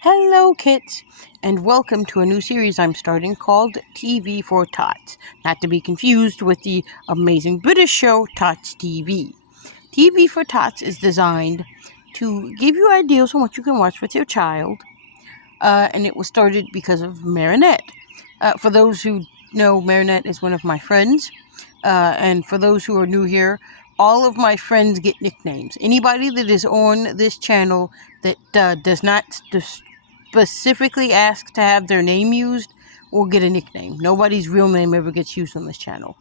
Hello, kids, and welcome to a new series I'm starting called TV for Tots, not to be confused with the amazing British show Tots TV. TV for Tots is designed to give you ideas on what you can watch with your child, and it was started because of Marinette. For those who know, Marinette is one of my friends, and for those who are new here, all of my friends get nicknames. Anybody that is on this channel that does not specifically ask to have their name used will get a nickname. Nobody's real name ever gets used on this channel.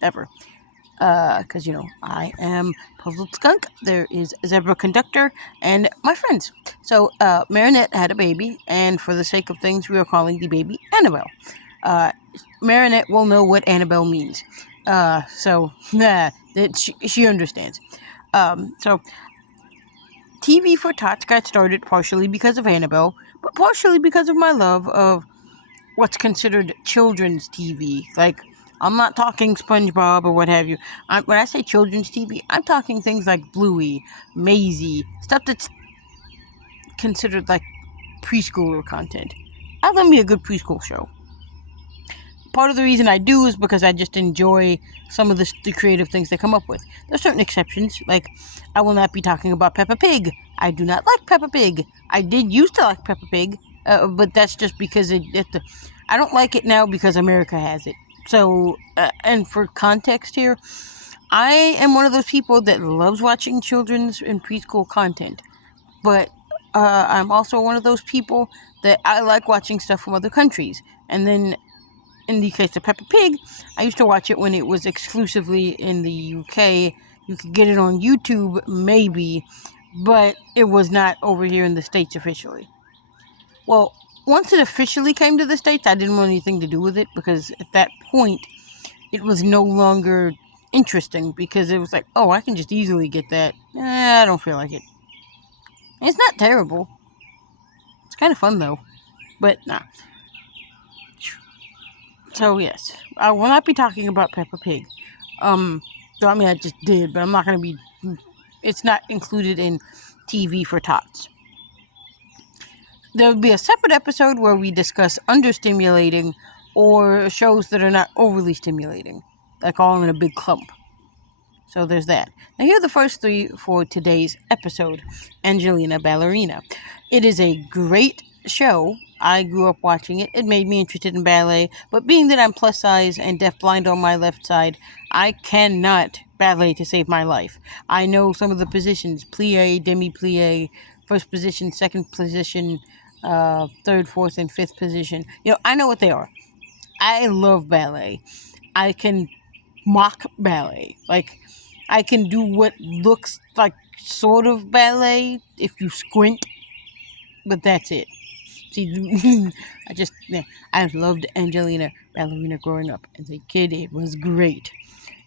Ever. Because, I am Puzzled Skunk, there is Zebra Conductor, and my friends. So, Marinette had a baby, and for the sake of things, we are calling the baby Annabelle. Marinette will know what Annabelle means. So, that she understands. So, TV for Tots got started partially because of Annabelle, but partially because of my love of what's considered children's TV. Like, I'm not talking SpongeBob or what have you. When I say children's TV, I'm talking things like Bluey, Maisie, stuff that's considered like preschooler content. I love me a good preschool show. Part of the reason I do is because I just enjoy some of the creative things they come up with. There's certain exceptions, like I will not be talking about Peppa Pig. I do not like Peppa Pig. I did used to like Peppa Pig, but that's just because I don't like it now because America has it. So, and for context here, I am one of those people that loves watching children's and preschool content, but I'm also one of those people that I like watching stuff from other countries. And then in the case of Peppa Pig, I used to watch it when it was exclusively in the UK. You could get it on YouTube, maybe, but it was not over here in the States officially. Well, once it officially came to the States, I didn't want anything to do with it because at that point, it was no longer interesting because it was like, oh, I can just easily get that. I don't feel like it. It's not terrible. It's kind of fun though, but nah. So yes, I will not be talking about Peppa Pig. I just did, but I'm not going to be. It's not included in TV for Tots. There will be a separate episode where we discuss understimulating or shows that are not overly stimulating, like all in a big clump. So there's that. Now here are the first three for today's episode. Angelina Ballerina. It is a great show. I grew up watching it. It made me interested in ballet, but being that I'm plus size and deafblind on my left side, I cannot ballet to save my life. I know some of the positions: plie, demi-plie, first position, second position, third, fourth, and fifth position. I know what they are. I love ballet. I can mock ballet. Like, I can do what looks like sort of ballet if you squint, but that's it. See, I loved Angelina Ballerina growing up. As a kid, it was great.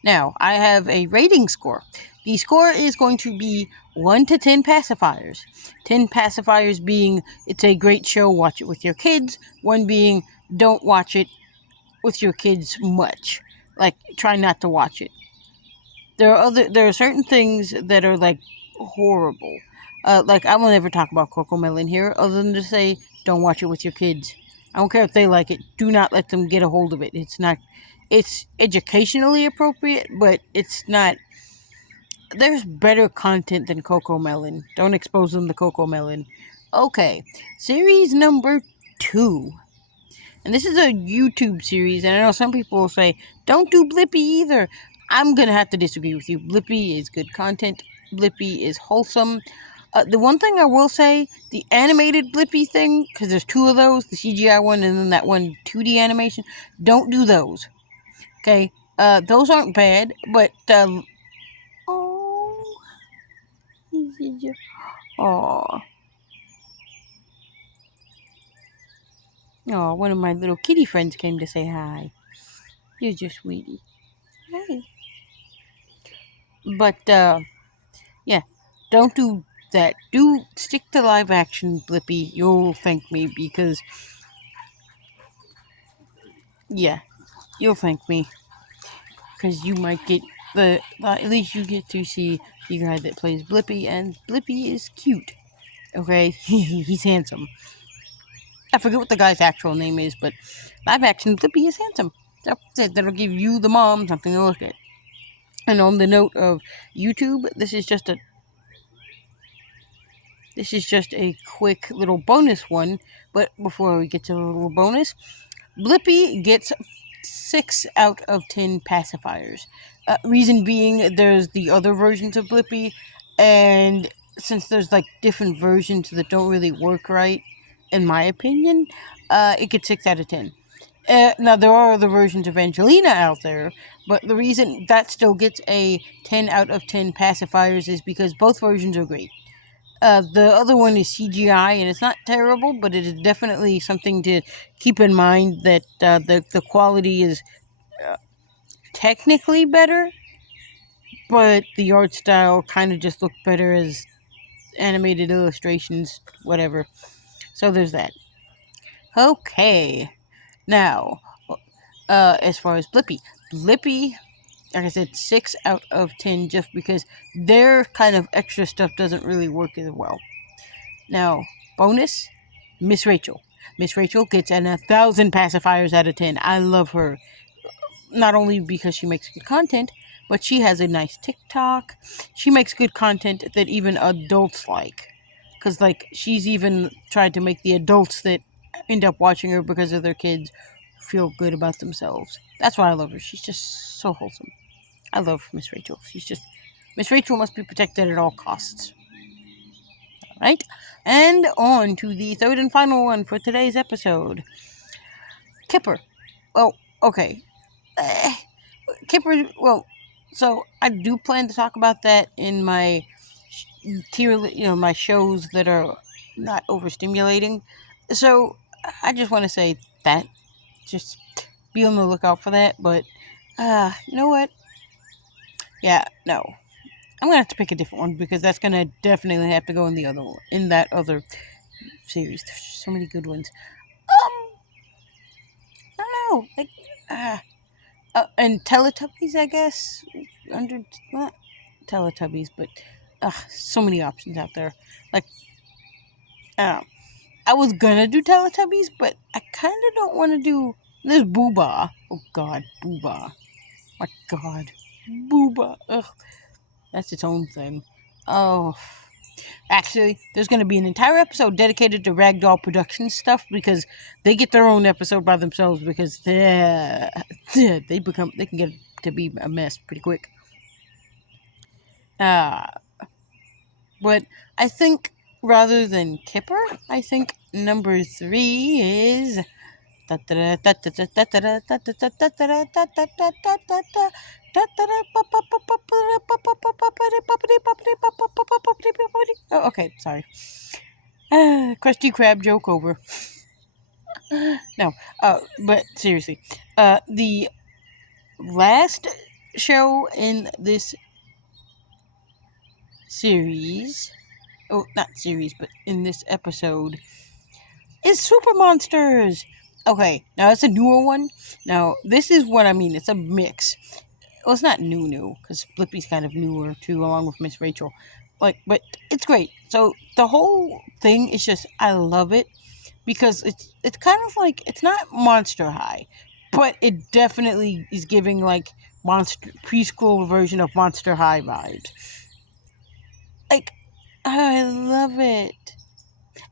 Now, I have a rating score. The score is going to be 1 to 10 pacifiers. 10 pacifiers being, it's a great show, watch it with your kids. 1 being, don't watch it with your kids much. Like, try not to watch it. There are certain things that are, like, horrible. Like, I will never talk about Cocomelon here, other than to say, don't watch it with your kids. I don't care if they like it. Do not let them get a hold of it. It's educationally appropriate, but it's not. There's better content than Cocomelon. Don't expose them to Cocomelon. Okay, series number 2. And this is a YouTube series, and I know some people will say, don't do Blippi either. I'm going to have to disagree with you. Blippi is good content. Blippi is wholesome. The one thing I will say, the animated Blippi thing, because there's 2 of those, the CGI one and then that one 2D animation, don't do those. Okay? Those aren't bad, but, oh, one of my little kitty friends came to say hi. You're just sweetie. Hi. But, yeah, don't do that. Do stick to live action, Blippi. You'll thank me because, yeah, you'll thank me because you might get at least you get to see the guy that plays Blippi, and Blippi is cute. Okay, he's handsome. I forget what the guy's actual name is, but live action Blippi is handsome. That'll give you, the mom, something to look at. And on the note of YouTube, this is just a quick little bonus one. But before we get to the little bonus, Blippi gets 6 out of 10 pacifiers. Reason being, there's the other versions of Blippi, and since there's like different versions that don't really work right, in my opinion, it gets 6 out of 10. Now, there are other versions of Angelina out there, but the reason that still gets a 10 out of 10 pacifiers is because both versions are great. The other one is CGI, and it's not terrible, but it is definitely something to keep in mind that the quality is technically better, but the art style kind of just looked better as animated illustrations, whatever. So there's that. Okay. Now, as far as Blippi, like I said, 6 out of 10 just because their kind of extra stuff doesn't really work as well. Now, bonus, Miss Rachel. Miss Rachel gets an 1,000 pacifiers out of 10. I love her. Not only because she makes good content, but she has a nice TikTok. She makes good content that even adults like. Because, like, she's even tried to make the adults that end up watching her because of their kids feel good about themselves. That's why I love her. She's just so wholesome. I love Miss Rachel. Miss Rachel must be protected at all costs. Alright? And on to the third and final one for today's episode. Kipper. Well, okay. Kipper, well, so I do plan to talk about that in my my shows that are not overstimulating. So I just want to say that. Just be on the lookout for that. But, you know what? Yeah, no. I'm going to have to pick a different one because that's going to definitely have to go in that other series. There's so many good ones. I don't know. Like, and Teletubbies, I guess. Not Teletubbies, but so many options out there. Like, I was gonna do Teletubbies, but I kind of don't want to do. There's Booba. Oh God, Booba. My God, Booba. Ugh, that's its own thing. Oh, actually, there's gonna be an entire episode dedicated to Ragdoll Productions stuff because they get their own episode by themselves because they can get to be a mess pretty quick. But I think rather than Kipper, I think number 3 is. Oh, okay, sorry. Krusty Krab joke over. No, but seriously, the last show in this series, not series, but in this episode, is Super Monsters. Okay, now it's a newer one. Now, this is what I mean. It's a mix. Well, it's not new, because Blippi's kind of newer, too, along with Miss Rachel. But it's great. So, the whole thing is just, I love it, because it's kind of like, it's not Monster High, but it definitely is giving, like, preschool version of Monster High vibes. Like, I love it.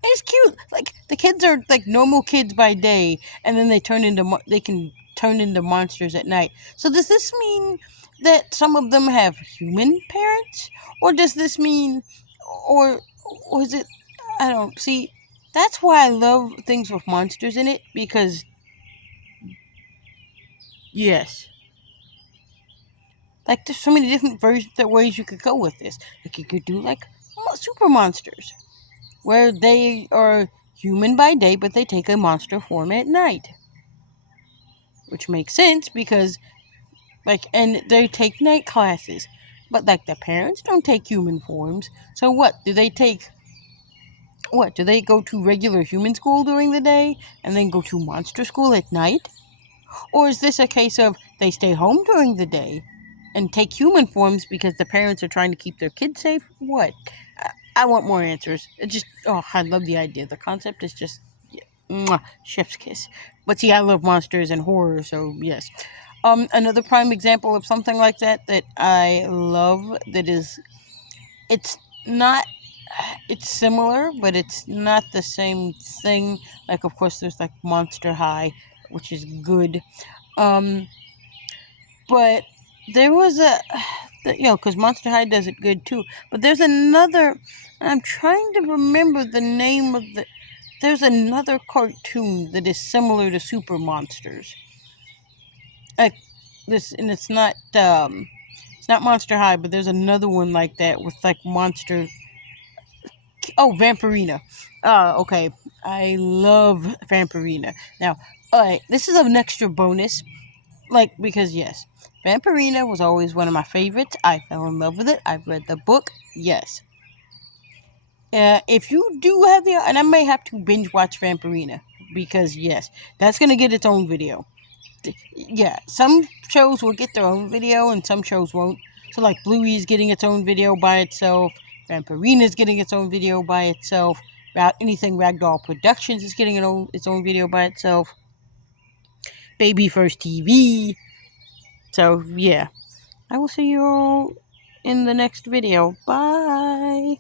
It's cute. Like, the kids are like normal kids by day, and then they can turn into monsters at night. So does this mean that some of them have human parents, or does this mean, or is it? I don't see. That's why I love things with monsters in it, because yes, like there's so many different ways you could go with this. Like you could do like super monsters, where they are human by day, but they take a monster form at night. Which makes sense because, like, and they take night classes. But, like, the parents don't take human forms. So what? Do they go to regular human school during the day and then go to monster school at night? Or is this a case of they stay home during the day and take human forms because the parents are trying to keep their kids safe? What? I want more answers. I love the idea. The concept is just, Mwah, chef's kiss. But see, I love monsters and horror, so yes. Another prime example of something like that that I love, that is, it's not, it's similar, but it's not the same thing. Like, of course, there's like Monster High, which is good. But there was because Monster High does it good too. But there's another, I'm trying to remember the name of the, there's another cartoon that is similar to Super Monsters. Like this, and it's not Monster High, but there's another one like that with like monster. Oh, Vampirina. Okay. I love Vampirina. Now, alright, this is an extra bonus. Like, because yes, Vampirina was always one of my favorites. I fell in love with it. I've read the book. Yes. If you do have the, and I may have to binge watch Vampirina, because yes, that's gonna get its own video. Yeah, some shows will get their own video and some shows won't. So like Bluey is getting its own video by itself, Vampirina is getting its own video by itself, anything Ragdoll Productions is getting its own video by itself, Baby First TV. So yeah, I will see you all in the next video. Bye!